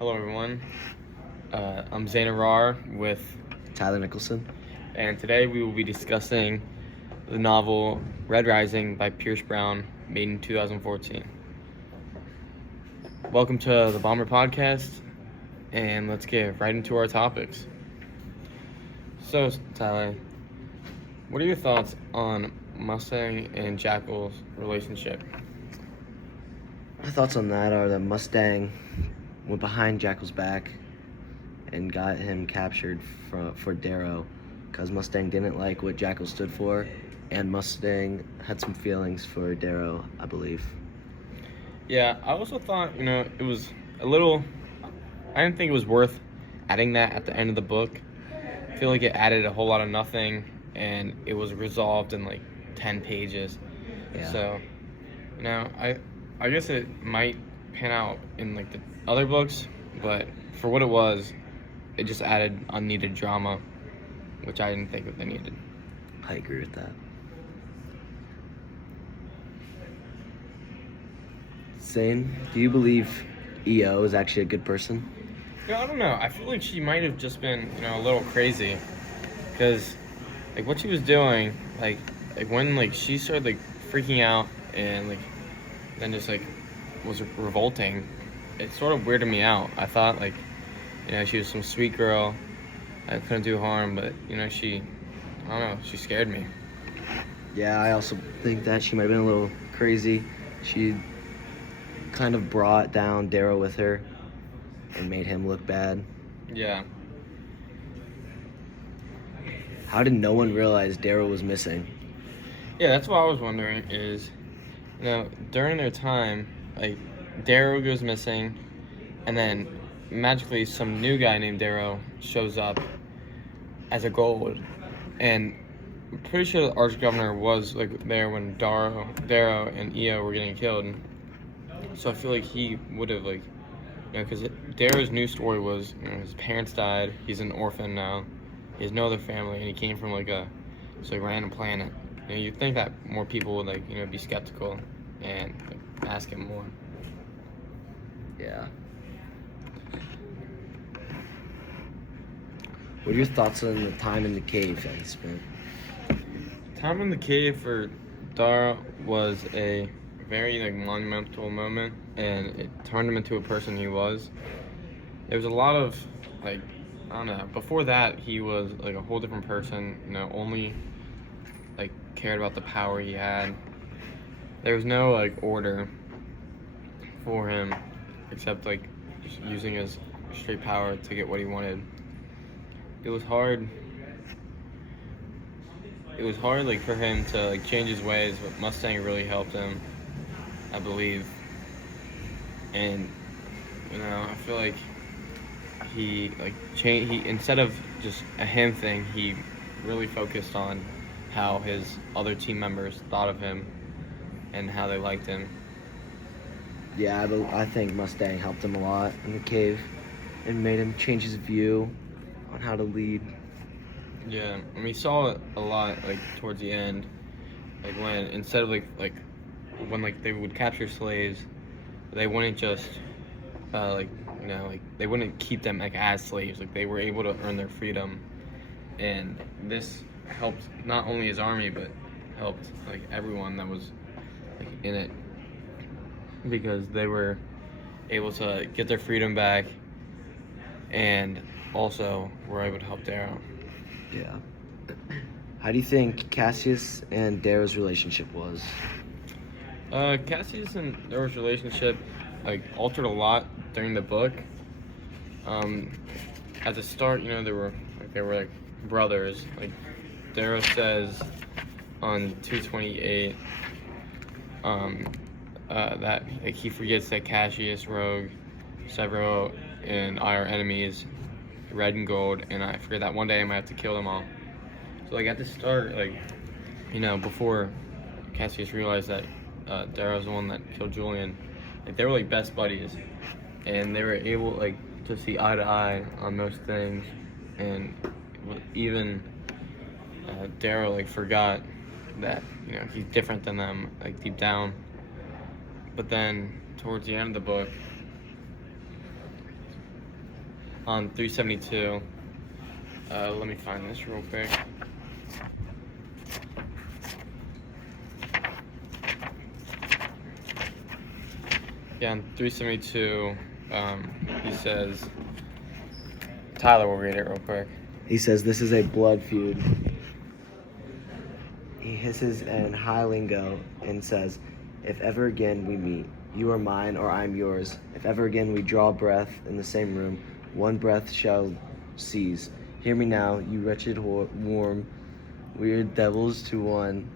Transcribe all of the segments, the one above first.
Hello, everyone. I'm Zain Arar with, Tyler Nicholson. and today we will be discussing the novel Red Rising by Pierce Brown, made in 2014. Welcome to the Bomber Podcast, and let's get right into our topics. So, Tyler, what are your thoughts on Mustang and Jackal's relationship? My thoughts on that are that Mustang went behind Jackal's back and got him captured for Darrow because Mustang didn't like what Jackal stood for, and Mustang had some feelings for Darrow, I believe. Yeah, I also thought, it was a little... I didn't think it was worth adding that at the end of the book. I feel like it added a whole lot of nothing, and it was resolved in, 10 pages. Yeah. So, I guess it might pan out in, the other books, but for what it was, it just added unneeded drama, which I didn't think that they needed. I agree with that. Zane, do you believe EO is actually a good person? I don't know. I feel like she might have just been, a little crazy, because, what she was doing, when, she started, freaking out and, then just, was revolting, it sort of weirded me out. I thought, she was some sweet girl that couldn't do harm, but, she scared me. Yeah, I also think that she might have been a little crazy. She kind of brought down Darrow with her and made him look bad. Yeah. How did no one realize Darrow was missing? Yeah, that's what I was wondering is, during their time, Darrow goes missing, and then magically some new guy named Darrow shows up as a gold, and I'm pretty sure the Arch-Governor was, there when Darrow and EO were getting killed, so I feel like he would have, because Darrow's new story was, his parents died, he's an orphan now, he has no other family, and he came from, a random planet. You'd think that more people would, be skeptical and ask him more. Yeah. What are your thoughts on the time in the cave that he spent? Time in the cave for Darrow was a very monumental moment, and it turned him into a person he was. There was a lot of I don't know. Before that, he was a whole different person. Only cared about the power he had. There was no order for him, except just using his straight power to get what he wanted. It was hard. It was hard for him to change his ways, but Mustang really helped him, I believe. And I feel like he changed. He, instead of just a him thing, he really focused on how his other team members thought of him and how they liked him. Yeah, I think Mustang helped him a lot in the cave and made him change his view on how to lead. Yeah, and we saw it a lot towards the end, when instead of when they would capture slaves, they wouldn't just they wouldn't keep them as slaves. They were able to earn their freedom, and this helped not only his army but helped everyone that was in it, because they were able to get their freedom back and also were able to help Darrow. Yeah. How do you think Cassius and Darrow's relationship was? Cassius and Darrow's relationship altered a lot during the book. At the start, they were brothers. Darrow says on 228 that he forgets that Cassius, Rogue, Severo, and I are enemies, red and gold, and I figured that one day I might have to kill them all. So at the start, before Cassius realized that Darrow's the one that killed Julian, they were best buddies, and they were able to see eye to eye on most things, and even Darrow forgot that he's different than them deep down. But then towards the end of the book, on 372. Let me find this real quick. Yeah, on 372, he says, Tyler will read it real quick. He says this is a blood feud. He hisses in high lingo and says, "If ever again we meet, you are mine or I'm yours. If ever again we draw breath in the same room, one breath shall cease. Hear me now, you wretched, warm, weird devils, to one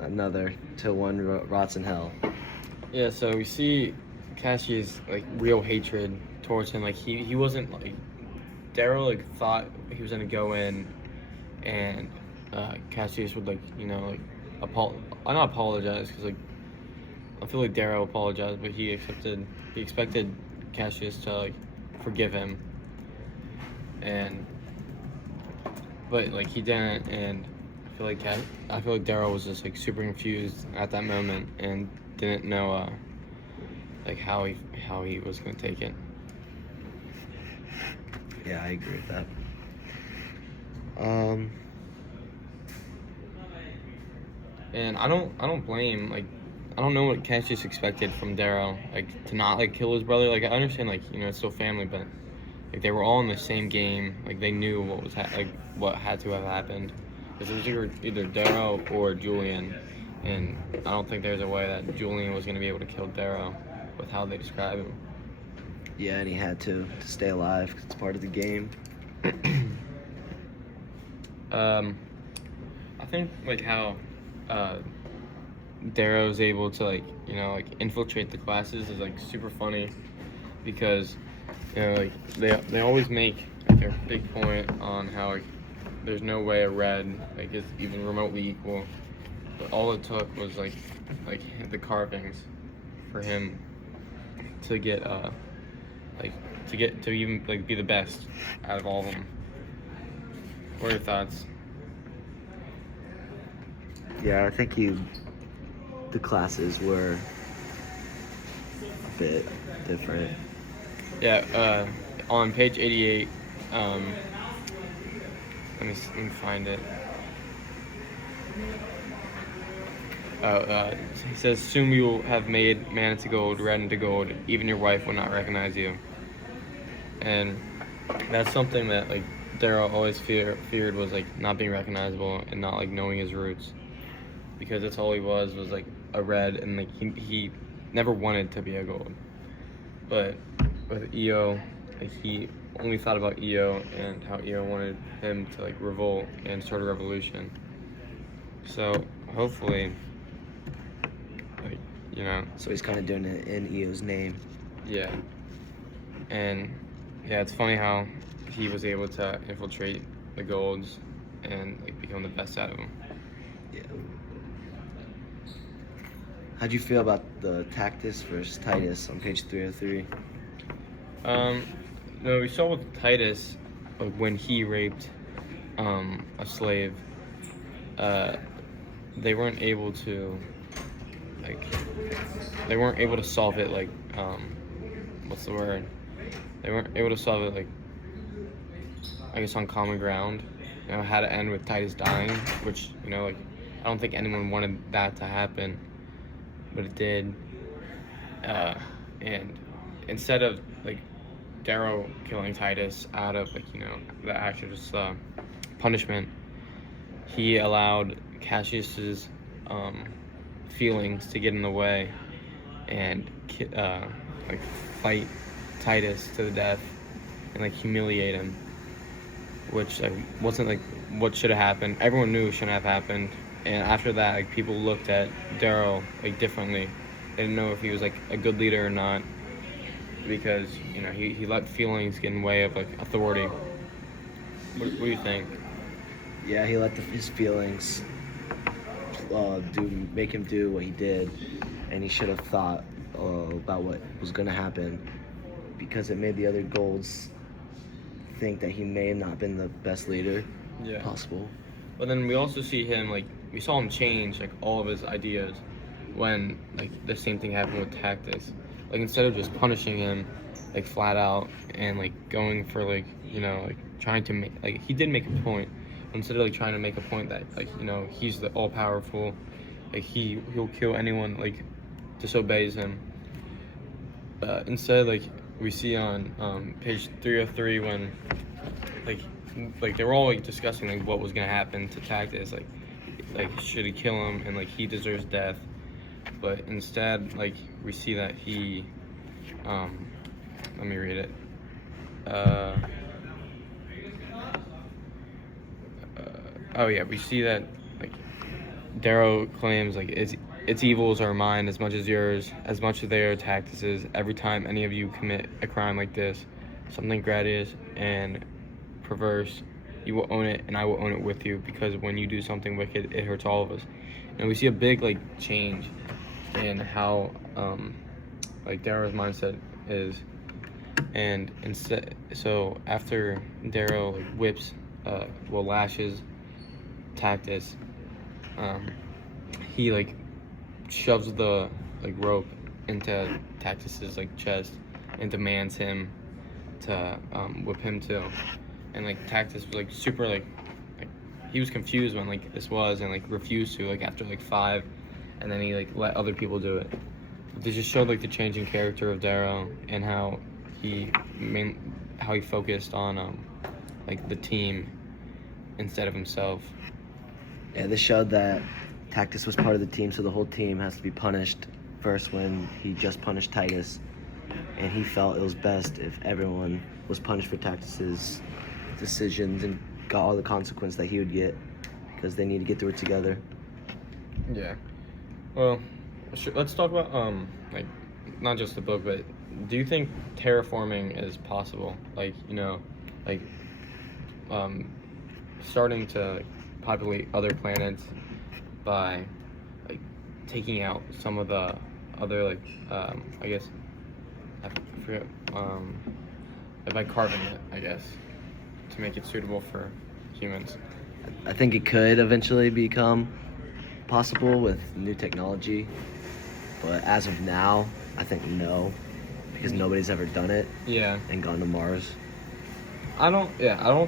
another, till one rots in hell." Yeah, so we see Cassius like real hatred towards him. Like he wasn't like Daryl like thought he was gonna go in and Cassius would like like not apologize because like I feel like Daryl apologized, but he expected Cassius to like forgive him, but like he didn't, and I feel like Daryl was just like super confused at that moment and didn't know like how he was gonna take it. Yeah, I agree with that. And I don't blame like I don't know what Cassius expected from Daryl, like to not like kill his brother. Like I understand like it's still family, but like they were all in the same game. Like they knew what was what had to have happened. Because it was either Daryl or Julian, and I don't think there's a way that Julian was gonna be able to kill Daryl with how they describe him. Yeah, and he had to stay alive 'cause it's part of the game. I think like how Daryl was able to like infiltrate the classes is like super funny because like they always make like a big point on how like there's no way a red like is even remotely equal, but all it took was like the carvings for him to get to even like be the best out of all of them. What are your thoughts? Yeah, I think the classes were a bit different. Yeah, on page 88, let me find it. He says, "Soon we will have made man into gold, red into gold. Even your wife will not recognize you." And that's something that like Daryl always feared was like not being recognizable and not like knowing his roots, because that's all he was like a red, and like he never wanted to be a gold. But with EO, like he only thought about EO and how EO wanted him to like revolt and start a revolution. So hopefully, like So he's kind of doing it in EO's name. yeah. And yeah, it's funny how he was able to infiltrate the golds and like become the best out of them. Yeah. How'd you feel about the Tactus versus Titus on page 303? No, we saw with Titus, like when he raped a slave, they weren't able to solve it like what's the word? They weren't able to solve it like I guess on common ground. How to end with Titus dying, which like I don't think anyone wanted that to happen, but it did. And instead of like Daryl killing Titus out of like the actual just punishment, he allowed Cassius's feelings to get in the way and like fight Titus to the death and like humiliate him, which like wasn't like what should have happened. Everyone knew it shouldn't have happened, and after that like people looked at Daryl like differently. They didn't know if he was like a good leader or not, because he let feelings get in the way of like authority. What do you think? Yeah, he let his feelings make him do what he did, and he should have thought about what was going to happen, because it made the other golds think that he may have not been the best leader possible. But then we also see him we saw him change like all of his ideas when like the same thing happened with Tactus. Like instead of just punishing him like flat out and like going for like like trying to make like he did make a point instead of like trying to make a point that like he's the all powerful, like he'll kill anyone like disobeys him. Instead, like we see on page 303 when like they were all like discussing like what was gonna happen to Tactus, like should he kill him and like he deserves death, but instead like we see that he let me read it. Oh yeah, we see that like Darrow claims like its evils are mine as much as yours, as much as they are Tactus's. Every time any of you commit a crime like this, something gratuitous and perverse, you will own it, and I will own it with you. Because when you do something wicked, it hurts all of us. And we see a big like change in how like Darrow's mindset is. And instead, so after Darrow like whips, lashes Tactus, he like shoves the like rope into Tactus's like chest and demands him to whip him too. And like Tactus was like super like he was confused when like this was and like refused to like after like 5, and then he like let other people do it. They just showed like the changing character of Darrow and how he focused on like the team instead of himself. Yeah, this showed that Tactus was part of the team, so the whole team has to be punished first when he just punished Titus. And he felt it was best if everyone was punished for Tactus's decisions and got all the consequence that he would get, because they need to get through it together. Yeah. Well, let's talk about like not just the book, but do you think terraforming is possible? Like like starting to populate other planets by like taking out some of the other like I guess I forget by carving it, I guess, to make it suitable for humans. I think it could eventually become possible with new technology, but as of now, I think no, because nobody's ever done it. Yeah. And gone to Mars. I don't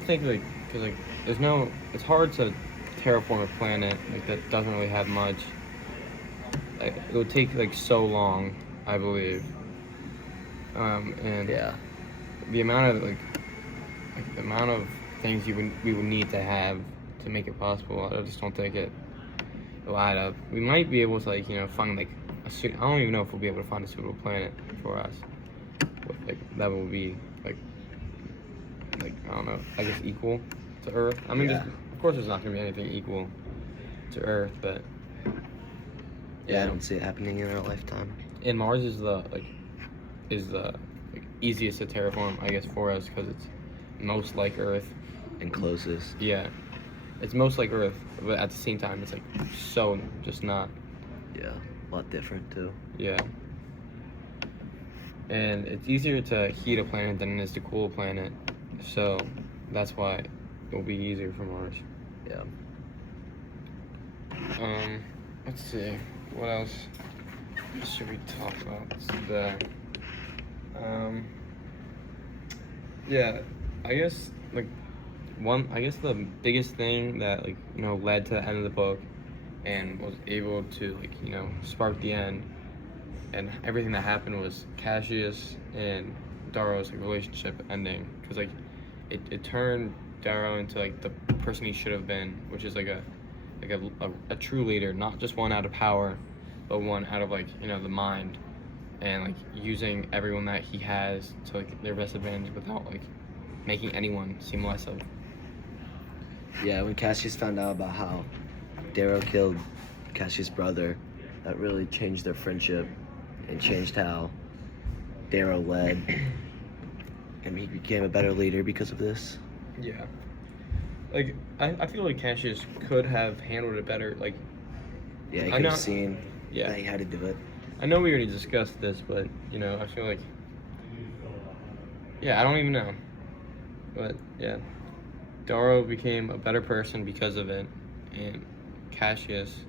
think like, because like it's hard to terraform a planet like that doesn't really have much. Like, it would take like so long, I believe. And yeah, the amount of the amount of things we would need to have to make it possible, I just don't think it'll add up. We might be able to find like I don't even know if we'll be able to find a suitable planet for us. Like that will be like I don't know, I guess equal to Earth. I mean, yeah. Of course, there's not going to be anything equal to Earth, but yeah, I don't see it happening in our lifetime. And Mars is the easiest to terraform, I guess, for us because it's most like Earth And closest. Yeah, it's most like Earth, but at the same time, it's like so just not. Yeah, a lot different too. Yeah. And it's easier to heat a planet than it is to cool a planet, so that's why it'll be easier for Mars. Yeah. Let's see, what else should we talk about? Yeah, I guess the biggest thing that led to the end of the book and was able to spark the end and everything that happened was Cassius and Darrow's relationship ending, because it turned Darrow into the person he should have been, which is a true leader, not just one out of power, but one out of the mind, and using everyone that he has to their best advantage without making anyone seem less of. Yeah, when Cassius found out about how Darrow killed Cassius' brother, that really changed their friendship and changed how Darrow led, and he became a better leader because of this. Yeah. I feel like Cassius could have handled it better. Yeah, he could have seen that he had to do it. I know we already discussed this, but I feel like, I don't even know, but yeah, Darrow became a better person because of it, and Cassius,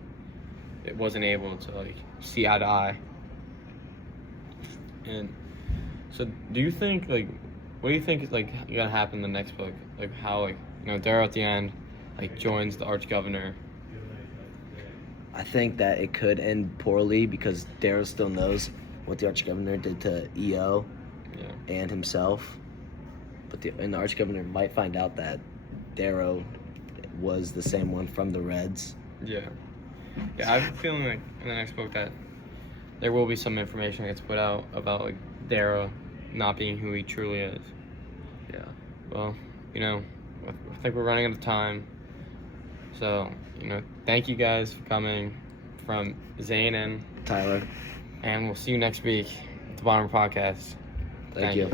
it wasn't able to see eye to eye, and So do you think what do you think is gonna happen in the next book? Like how Darrow at the end joins the Arch Governor. I think that it could end poorly because Darrow still knows what the Arch Governor did to EO and himself. But the Arch Governor might find out that Darrow was the same one from the Reds. Yeah. Yeah, I have a feeling in the next book that there will be some information that gets put out about Darrow not being who he truly is. Yeah. Well, I think we're running out of time. So, thank you guys for coming from Zane and Tyler. And we'll see you next week at the Bottom Podcast. Thank you.